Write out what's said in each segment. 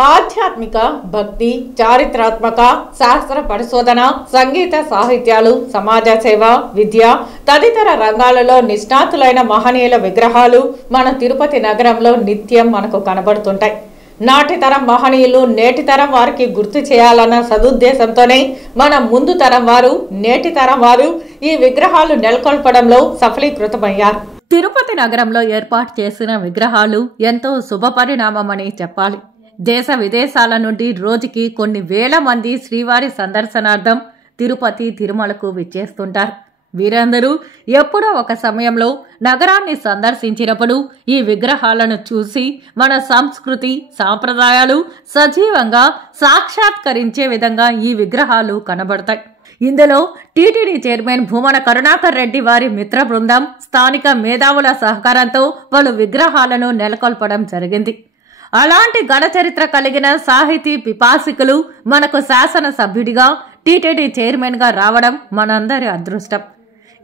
ఆధ్యాత్మిక, భక్తి, చారిత్రాత్మక, శాస్త్ర పరిశోధన, సంగీత సాహిత్యాలు, సమాజ సేవ, విద్య తదితర రంగాలలో నిష్ణాతులైన మహనీయుల విగ్రహాలు మన తిరుపతి నగరంలో నిత్యం మనకు కనబడుతుంటాయి. నాటి తరం మహనీయులు నేటి తరం వారికి గుర్తు చేయాలన్న సదుద్దేశంతోనే మన ముందు తరం వారు, నేటి తరం వారు ఈ విగ్రహాలు నెలకొల్పడంలో సఫలీకృతమయ్యారు. తిరుపతి నగరంలో ఏర్పాటు చేసిన విగ్రహాలు ఎంతో శుభపరిణామమని చెప్పాలి. దేశ విదేశాల నుండి రోజుకి కొన్ని వేల మంది శ్రీవారి సందర్శనార్థం తిరుపతి, తిరుమలకు విచ్చేస్తుంటారు. వీరందరూ ఎప్పుడో ఒక సమయంలో నగరాన్ని సందర్శించినప్పుడు ఈ విగ్రహాలను చూసి మన సంస్కృతి, సాంప్రదాయాలు సజీవంగా సాక్షాత్కరించే విధంగా ఈ విగ్రహాలు కనబడతాయి. ఇందులో టీటీడీ చైర్మన్ భూమన కరుణాకర్ రెడ్డి వారి మిత్ర బృందం స్థానిక మేధావుల సహకారంతో పలు విగ్రహాలను నెలకొల్పడం జరిగింది. అలాంటి ఘన చరిత్ర కలిగిన సాహితీ పిపాసికులు మనకు శాసన సభ్యుడిగా, టీటీడీ చైర్మన్ గా రావడం మనందరి అదృష్టం.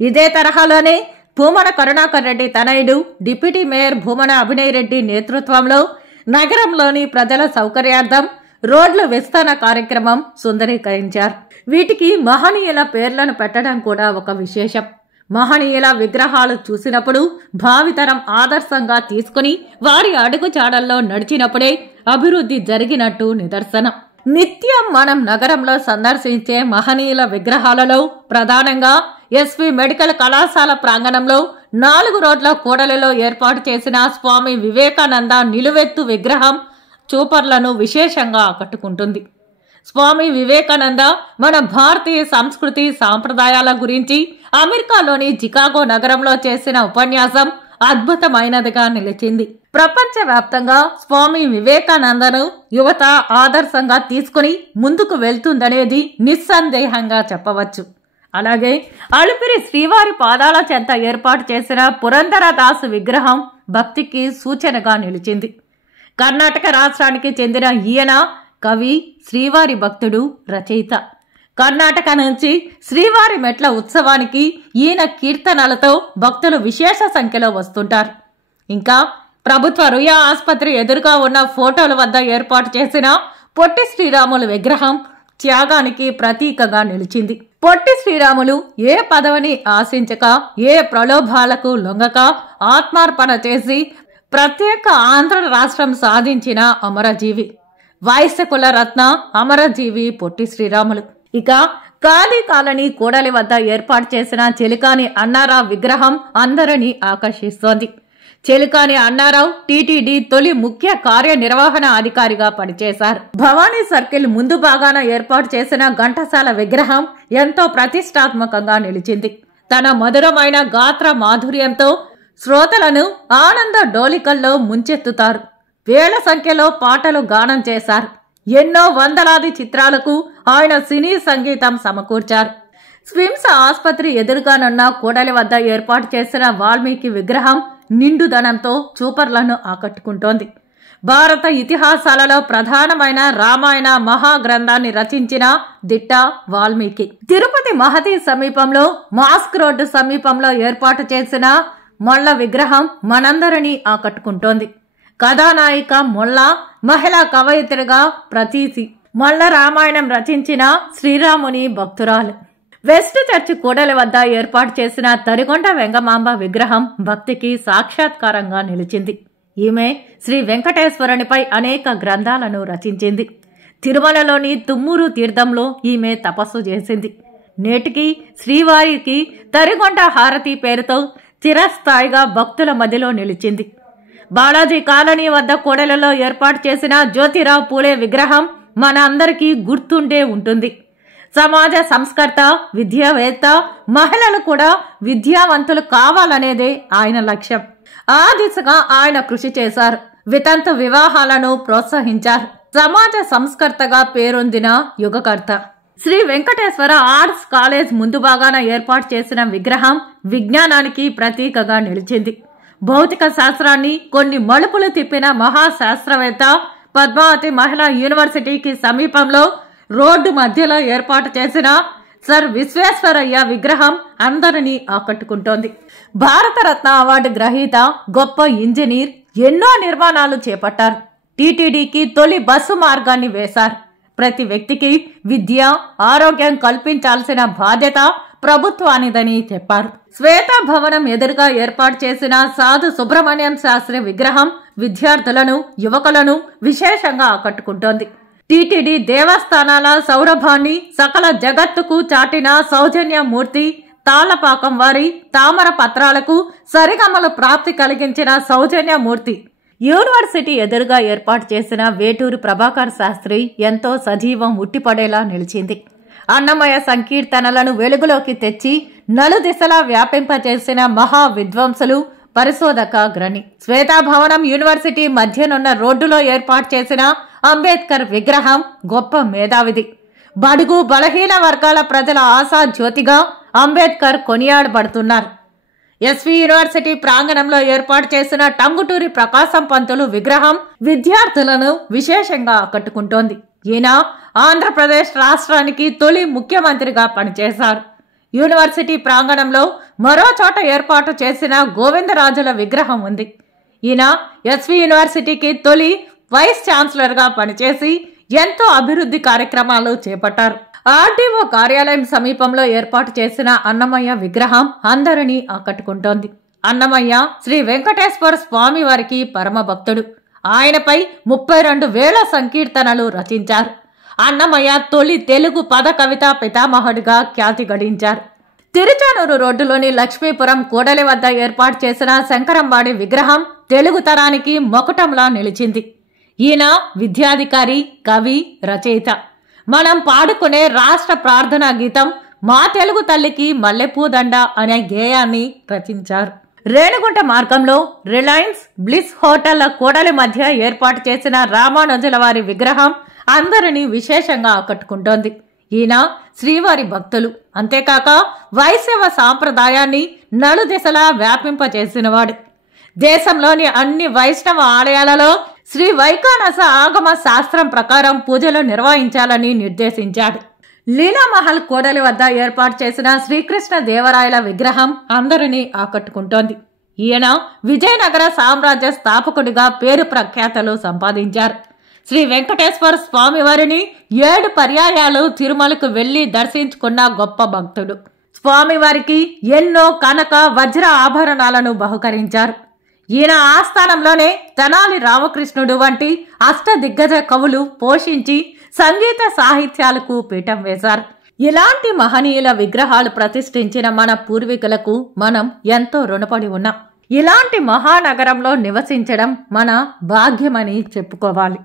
ఇదే తరహాలోనే భూమన కరుణాకర్ రెడ్డి తనయుడు డిప్యూటీ మేయర్ భూమన అభినయ్ రెడ్డి నేతృత్వంలో నగరంలోని ప్రజల సౌకర్యార్థం రోడ్లు విస్తరణ కార్యక్రమం సుందరీకరించారు. వీటికి మహనీయుల పేర్లను పెట్టడం కూడా ఒక విశేషం. మహనీయుల విగ్రహాలు చూసినప్పుడు భావితరం ఆదర్శంగా తీసుకుని వారి అడుగుజాడల్లో నడిచినప్పుడే అభివృద్ధి జరిగినట్టు నిదర్శనం. నిత్యం మనం నగరంలో సందర్శించే మహనీయుల విగ్రహాలలో ప్రధానంగా ఎస్వి మెడికల్ కళాశాల ప్రాంగణంలో 4 రోడ్ల కూడలిలో ఏర్పాటు చేసిన స్వామి వివేకానంద నిలువెత్తు విగ్రహం చూపర్లను విశేషంగా ఆకట్టుకుంటుంది. స్వామి వివేకానంద మన భారతీయ సంస్కృతి సాంప్రదాయాల గురించి అమెరికాలోని చికాగో నగరంలో చేసిన ఉపన్యాసం అద్భుతమైనదిగా నిలిచింది. ప్రపంచవ్యాప్తంగా స్వామి వివేకానందను యువత ఆదర్శంగా తీసుకుని ముందుకు వెళ్తుందనేది నిస్సందేహంగా చెప్పవచ్చు. అలాగే అలిపిరి శ్రీవారి పాదాల చెంత ఏర్పాటు చేసిన పురంధరదాసు విగ్రహం భక్తికి సూచనగా నిలిచింది. కర్ణాటక రాష్ట్రానికి చెందిన ఈయన కవి, శ్రీవారి భక్తుడు, రచయిత. కర్ణాటక నుంచి శ్రీవారి మెట్ల ఉత్సవానికి ఈయన కీర్తనలతో భక్తులు విశేష సంఖ్యలో వస్తుంటారు. ఇంకా ప్రభుత్వ రుయా ఆసుపత్రి ఎదురుగా ఉన్న ఫోటోల వద్ద ఏర్పాటు చేసిన పొట్టి శ్రీరాములు విగ్రహం త్యాగానికి ప్రతీకగా నిలిచింది. పొట్టి శ్రీరాములు ఏ పదవిని ఆశించక, ఏ ప్రలోభాలకు లొంగక ఆత్మార్పణ చేసి ప్రత్యేక ఆంధ్ర రాష్ట్రం సాధించిన అమరజీవి, వైశ్యకుల రత్న అమరజీవి పొట్టి శ్రీరాములు. ఇక కాళీ కాలనీ కూడలి వద్ద ఏర్పాటు చేసిన చెలికాని అన్నారావు విగ్రహం అందరినీ ఆకర్షిస్తోంది. చెలికాని అన్నారావు టీటీడీ తొలి ముఖ్య కార్యనిర్వహణ అధికారిగా పనిచేశారు. భవానీ సర్కిల్ ముందు భాగాన ఏర్పాటు చేసిన ఘంటసాల విగ్రహం ఎంతో ప్రతిష్టాత్మకంగా నిలిచింది. తన మధురమైన గాత్ర మాధుర్యంతో శ్రోతలను ఆనంద డోలికల్లో ముంచెత్తుతారు. వేల సంఖ్యలో పాటలు గానం చేశారు. ఎన్నో వందలాది చిత్రాలకు ఆయన సినీ సంగీతం సమకూర్చారు. స్విమ్స్ ఆసుపత్రి ఎదురుగానున్న కూడలి వద్ద ఏర్పాటు చేసిన వాల్మీకి విగ్రహం నిండుదనంతో చూపర్లను ఆకట్టుకుంటోంది. భారత ఇతిహాసాలలో ప్రధానమైన రామాయణ మహాగ్రంథాన్ని రచించిన దిట్ట వాల్మీకి. తిరుపతి మహతి సమీపంలో మాస్క్ రోడ్డు సమీపంలో ఏర్పాటు చేసిన మొల్ల విగ్రహం మనందరినీ ఆకట్టుకుంటోంది. కథానాయిక మొల్ల మహిళా కవయిత్రిగా ప్రతీతి. మొల్ల రామాయణం రచించిన శ్రీరాముని భక్తురాలు. వెస్ట్ చర్చ్ కూడలి వద్ద ఏర్పాటు చేసిన తరిగొండ వెంగమాంబ విగ్రహం భక్తికి సాక్షాత్కారంగా నిలిచింది. ఈమె శ్రీ వెంకటేశ్వరునిపై అనేక గ్రంథాలను రచించింది. తిరుమలలోని తుమ్మూరు తీర్థంలో ఈమె తపస్సు చేసింది. నేటికి శ్రీవారికి తరిగొండ హారతి పేరుతో చిరస్థాయిగా భక్తుల మధ్యలో నిలిచింది. బాలాజీ కాలనీ వద్ద కూడలిలో ఏర్పాటు చేసిన జ్యోతిరావు పూలే విగ్రహం మన అందరికీ గుర్తుండే ఉంటుంది. సమాజ సంస్కర్త, విద్యావేత్త, మహిళలు కూడా విద్యావంతులు కావాలనేదే ఆయన లక్ష్యం. ఆ దిశగా ఆయన కృషి చేశారు. వితంతు వివాహాలను ప్రోత్సహించారు. సమాజ సంస్కర్తగా పేరొందిన యుగకర్త. శ్రీ వెంకటేశ్వర ఆర్ట్స్ కాలేజ్ ముందు భాగాన ఏర్పాటు చేసిన విగ్రహం విజ్ఞానానికి ప్రతీకగా నిలిచింది. భౌతిక శాస్త్రాన్ని కొన్ని మలుపులు తిప్పిన మహాశాస్త్రవేత్త, పద్మావతి మహిళా యూనివర్సిటీకి సమీపంలో రోడ్డు మధ్యలో ఏర్పాటు చేసిన సర్ విశ్వేశ్వరయ్య విగ్రహం అందరినీ ఆకట్టుకుంటోంది. భారతరత్న అవార్డు గ్రహీత, గొప్ప ఇంజనీర్, ఎన్నో నిర్మాణాలు చేపట్టారు. టీటీడీకి తొలి బస్సు మార్గాన్ని వేశారు. ప్రతి వ్యక్తికి విద్య, ఆరోగ్యం కల్పించాల్సిన బాధ్యత ప్రభుత్వానిదని చెప్పారు. శ్వేత భవనం ఎదురుగా ఏర్పాటు చేసిన సాధు సుబ్రహ్మణ్యం శాస్త్రి విగ్రహం విద్యార్థులను, యువకులను విశేషంగా ఆకట్టుకుంటోంది. టీటీడీ దేవస్థానాల సౌరభాన్ని సకల జగత్తుకు చాటిన సౌజన్యమూర్తి, తాళ్లపాకం వారి తామర పత్రాలకు సరిగమలు ప్రాప్తి కలిగించిన సౌజన్యమూర్తి. యూనివర్సిటీ ఎదురుగా ఏర్పాటు చేసిన వేటూరి ప్రభాకర్ శాస్త్రి ఎంతో సజీవం ఉట్టిపడేలా నిలిచింది. అన్నమయ్య సంకీర్తనలను వెలుగులోకి తెచ్చి నలుదిశలా వ్యాపింపచేసిన మహా విద్వాంసులు, పరిశోధక గ్రణి. శ్వేతాభవనం యూనివర్సిటీ మధ్యనున్న రోడ్డులో ఏర్పాటు చేసిన అంబేద్కర్ విగ్రహం గొప్ప మేధావిది. బడుగు బలహీన వర్గాల ప్రజల ఆశా జ్యోతిగా అంబేద్కర్ కొనియాడబడుతున్నారు. ఎస్వి యూనివర్సిటీ ప్రాంగణంలో ఏర్పాటు చేసిన టంగుటూరి ప్రకాశం పంతులు విగ్రహం విద్యార్థులను విశేషంగా ఆకట్టుకుంటోంది. ఈయన ఆంధ్రప్రదేశ్ రాష్ట్రానికి తొలి ముఖ్యమంత్రిగా పనిచేశారు. యూనివర్సిటీ ప్రాంగణంలో మరో చోట ఏర్పాటు చేసిన గోవిందరాజుల విగ్రహం ఉంది. ఈయన ఎస్వి యూనివర్సిటీకి తొలి వైస్ ఛాన్సలర్ గా పనిచేసి ఎంతో అభివృద్ధి కార్యక్రమాలు చేపట్టారు. ఆర్డీఓ కార్యాలయం సమీపంలో ఏర్పాటు చేసిన అన్నమయ్య విగ్రహం అందరినీ ఆకట్టుకుంటోంది. అన్నమయ్య శ్రీ వెంకటేశ్వర స్వామి వారికి పరమ భక్తుడు. ఆయనపై 32,000 సంకీర్తనలు రచించారు. అన్నమయ్య తొలి తెలుగు పద కవిత పితామహుడిగా ఖ్యాతి గడించారు. తిరుచానూరు రోడ్డులోని లక్ష్మీపురం కూడలి వద్ద ఏర్పాటు చేసిన శంకరంబాడి విగ్రహం తెలుగు తరానికి మొకటంలా నిలిచింది. ఈయన విద్యాధికారి, కవి, రచయిత. మనం పాడుకునే రాష్ట్ర ప్రార్థనా గీతం మా తెలుగు తల్లికి మల్లెపూదండ అనే గేయాన్ని రచించారు. రేణుగుంట మార్గంలో రిలయన్స్, బ్లిస్ హోటళ్ల కూడలి మధ్య ఏర్పాటు చేసిన రామానుజుల వారి విగ్రహం అందరినీ విశేషంగా ఆకట్టుకుంటోంది. ఈయన శ్రీవారి భక్తులు. అంతేకాక వైష్ణవ సాంప్రదాయాన్ని నలుదిశలా వ్యాపింపచేసినవాడు. దేశంలోని అన్ని వైష్ణవ ఆలయాలలో శ్రీ వైఖానస ఆగమ శాస్త్రం ప్రకారం పూజలు నిర్వహించాలని నిర్దేశించాడు. లీలామహల్ కూడలి వద్ద ఏర్పాటు చేసిన శ్రీకృష్ణ దేవరాయల విగ్రహం అందరినీ ఆకట్టుకుంటోంది. ఈయన విజయనగర సామ్రాజ్య స్థాపకుడిగా పేరు ప్రఖ్యాతలు సంపాదించారు. శ్రీ వెంకటేశ్వర స్వామి వారిని 7 పర్యాయాలు తిరుమలకు వెళ్లి దర్శించుకున్న గొప్ప భక్తుడు. స్వామివారికి ఎన్నో కనక, వజ్ర ఆభరణాలను బహుకరించారు. ఈయన ఆస్థానంలోనే తెనాలి రామకృష్ణుడు వంటి అష్టదిగ్గజ కవులు పోషించి సంగీత సాహిత్యాలకు పీఠం వేశారు. ఇలాంటి మహనీయుల విగ్రహాలు ప్రతిష్ఠించిన మన పూర్వీకులకు మనం ఎంతో రుణపడి ఉన్నాం. ఇలాంటి మహానగరంలో నివసించడం మన భాగ్యమని చెప్పుకోవాలి.